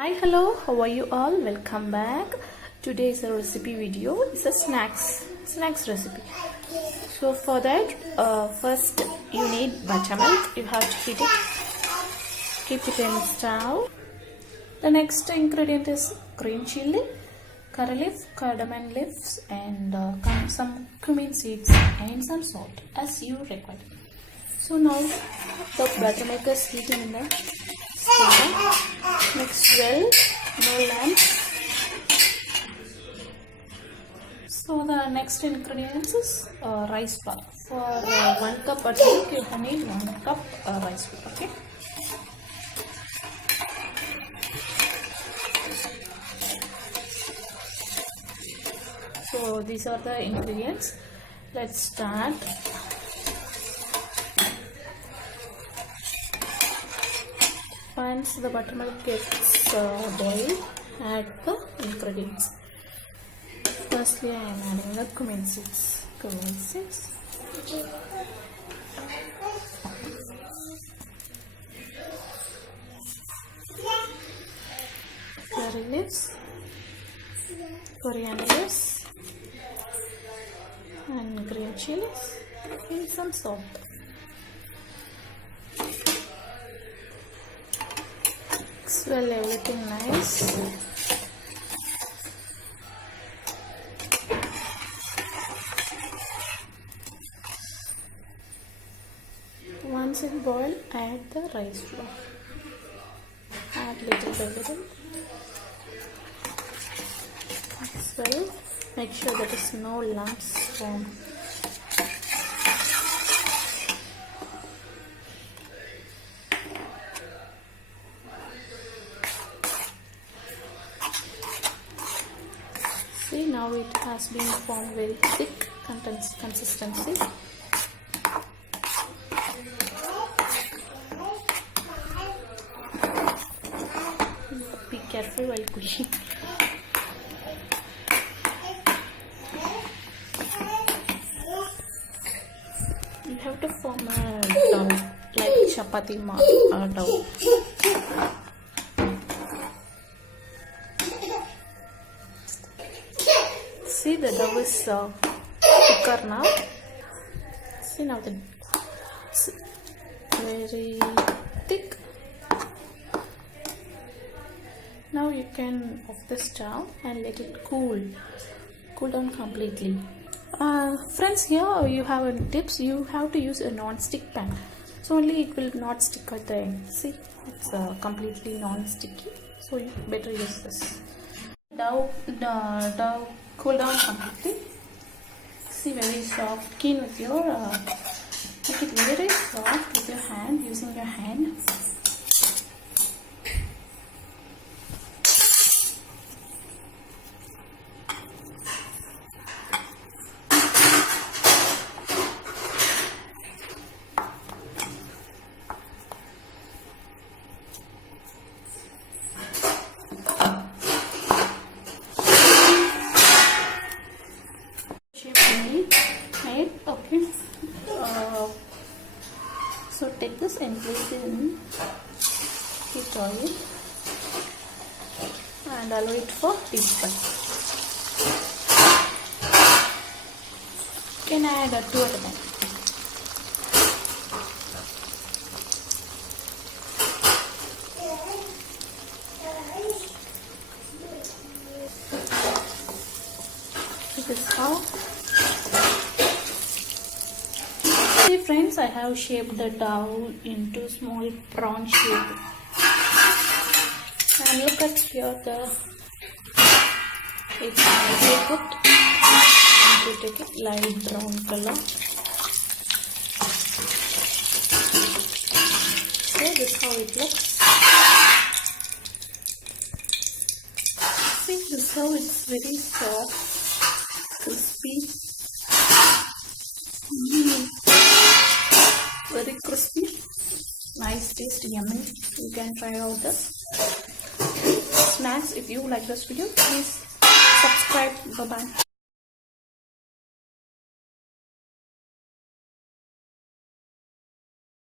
Hi, hello, how are you all? Welcome back. Today is a recipe video. It's a snacks recipe. So for that, first you need buttermilk. You have to heat it. Keep it in stove. The next ingredient is green chili, curry leaf, cardamom leaves, and some cumin seeds and some salt as you require. So now the buttermilk is heating in the stove. Mix well, no lamp. So the next ingredients is rice flour. For 1 cup buttermilk, you need 1 cup rice flour. Okay. So these are the ingredients. Let's start. Once the buttermilk gets boiled, add the ingredients. Firstly, I am adding the cumin seeds. Curry leaves, coriander leaves, and green chilies, and some salt. Swell everything nice. Once it boiled, add the rice flour. Add little by little. Swell. Make sure there is no lumps formed. See, now it has been formed very thick consistency. Be careful while cooking. You have to form a dough like chapati dough. See, the dough is thicker now. See, now it's very thick. Now you can off the stove and let it cool down completely. Friends, here you have a tips. You have to use a non-stick pan, so only it will not stick at the end. See, it's completely non-sticky, so you better use this. Dough cool down completely. See, very soft. Keen with your make it very soft with your hand, using your hand. Okay, so take this and place it in heat oil and allow it for deep fry. You can add 2 at a time. This is how. See, friends, I have shaped the dough into small prawn shape. And look at here, it's already cooked. To take it light brown color. So this is how it looks. See, this is how it's very soft, crispy. Very crispy, nice taste, yummy. You can try out this snacks. If you like this video, please subscribe. Bye bye.